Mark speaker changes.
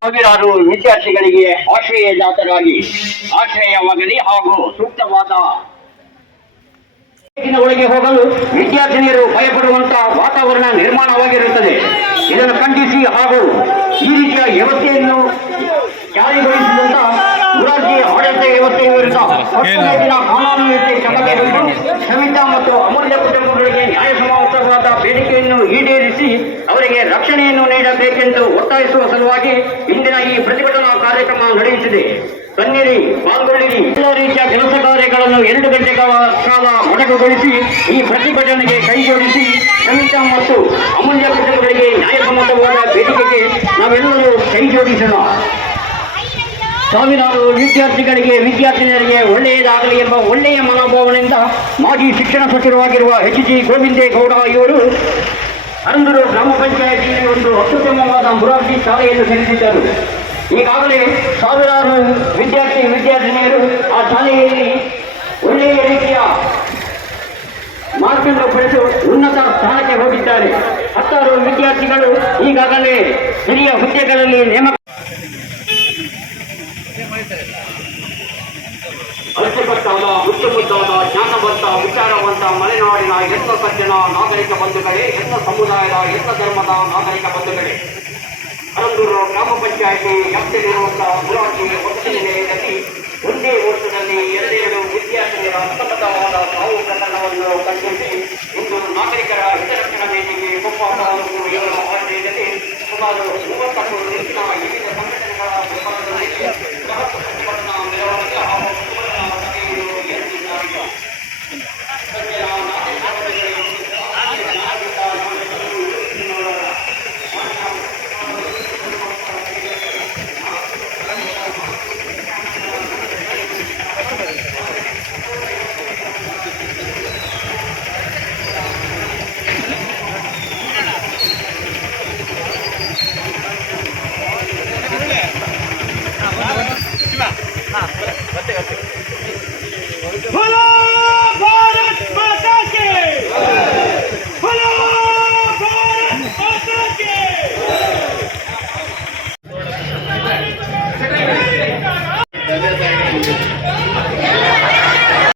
Speaker 1: ಸಾವಿರಾರು ವಿದ್ಯಾರ್ಥಿಗಳಿಗೆ ಆಶ್ರಯದಾತರಾಗಿ ಆಶ್ರಯವಾಗಲಿ ಹಾಗೂ ಸೂಕ್ತವಾದ ಒಳಗೆ ಹೋಗಲು ವಿದ್ಯಾರ್ಥಿನಿಯರು ಭಯಪಡುವಂತಹ ವಾತಾವರಣ ನಿರ್ಮಾಣವಾಗಿರುತ್ತದೆ. ಇದನ್ನು ಖಂಡಿಸಿ ಹಾಗೂ ಈ ರೀತಿಯ ವ್ಯವಸ್ಥೆಯನ್ನು ಜಾರಿಗೊಳಿಸಿದಂತಹ ಗುರಾಜಿ ಆಡಳಿತ ವ್ಯವಸ್ಥೆ ವಿರುದ್ಧ ಕಾನೂನು ಸವಿತಾ ಮತ್ತು ಅಮೂಲ್ಯ ಕುಟುಂಬಗಳಿಗೆ ನ್ಯಾಯ ಅವರಿಗೆ ರಕ್ಷಣೆಯನ್ನು ನೀಡಬೇಕೆಂದು ಒತ್ತಾಯಿಸುವ ಸಲುವಾಗಿ ಇಂದಿನ ಈ ಪ್ರತಿಭಟನಾ ಕಾರ್ಯಕ್ರಮ ನಡೆಯುತ್ತಿದೆ. ಬನ್ನಿರಿ ಪಾಲ್ಗೊಳ್ಳಿರಿ ಎಲ್ಲ ರೀತಿಯ ಕೆಲಸ ಕಾರ್ಯಗಳನ್ನು ಎರಡು ಗಂಟೆಗಳ ಕಾಲ ಮೊಟಕುಗೊಳಿಸಿ ಈ ಪ್ರತಿಭಟನೆಗೆ ಕೈಜೋಡಿಸಿ ಸಮಿತಾ ಮತ್ತು ಅಮೂಲ್ಯ ಕುಟುಂಬಗಳಿಗೆ ನ್ಯಾಯ ಸಂಬಂಧವಾದ ಬೇಡಿಕೆಗೆ ನಾವೆಲ್ಲರೂ ಕೈಜೋಡಿಸೋಣ. ಸಾವಿರಾರು ವಿದ್ಯಾರ್ಥಿಗಳಿಗೆ, ವಿದ್ಯಾರ್ಥಿನಿಯರಿಗೆ ಒಳ್ಳೆಯದಾಗಲಿ ಎಂಬ ಒಳ್ಳೆಯ ಮನೋಭಾವನೆಯಿಂದ ಮಾಜಿ ಶಿಕ್ಷಣ ಸಚಿವರಾಗಿರುವ ಎಚ್ ಜಿ ಗೋವಿಂದೇಗೌಡ ಇವರು ಅರಂದೂರು ಗ್ರಾಮ ಪಂಚಾಯತಿಯಲ್ಲಿ ಒಂದು ಅತ್ಯುತ್ತಮವಾದ ಮುರಾರ್ಜಿ ಶಾಲೆಯನ್ನು ನಡೆಸಿದ್ದರು ಈಗಾಗಲೇ ಸಾವಿರಾರು ವಿದ್ಯಾರ್ಥಿ ವಿದ್ಯಾರ್ಥಿನಿಯರು ಆ ಶಾಲೆಯಲ್ಲಿ ಒಳ್ಳೆಯ ರೀತಿಯ ಮಾರ್ಕನ್ನು ಪಡೆದು ಉನ್ನತ ಸ್ಥಾನಕ್ಕೆ ಹೋಗಿದ್ದಾರೆ. ಹತ್ತಾರು ವಿದ್ಯಾರ್ಥಿಗಳು ಈಗಾಗಲೇ ಹಿರಿಯ ಹುದ್ದೆಗಳಲ್ಲಿ ನೇಮಕ ಬಂತ ವಿಚಾರ ಬಂತ ಮಲೆನಾಡಿನ ಎಲ್ಲ ಸಜ್ಜನ ನಾಗರಿಕ ಬಂಧುಗಳೇ ಎಲ್ಲ ಸಮುದಾಯದ ಎಲ್ಲ ಧರ್ಮದ ನಾಗರಿಕ ಬಂಧುಗಳೇ. ಅರಂದೂರು ಗ್ರಾಮ ಪಂಚಾಯಿತಿ ವ್ಯಾಪ್ತಿಯಲ್ಲಿರುವಂತಹ ಮುಲಾಟಿ ವಸತಿ ನಿಲಯದಲ್ಲಿ ಒಂದೇ ವರ್ಷದಲ್ಲಿ ಎರಡೆರಡು ವಿದ್ಯಾರ್ಥಿಗಳ ಅಸಮತವಾದ ಸಾವು ಪ್ರಕರಣವನ್ನು ಖಂಡಿಸಿ, ಇಂದು ನಾಗರಿಕರ ಹಿತರಕ್ಷಣಾ ವೇದಿಕೆ ಕೊಪ್ಪ ತಾಲೂಕು ಏಳು ಸುಮಾರು ಮೂವತ್ತಕ್ಕೂ ಹೆಚ್ಚಿನ ధన్యవాదాలు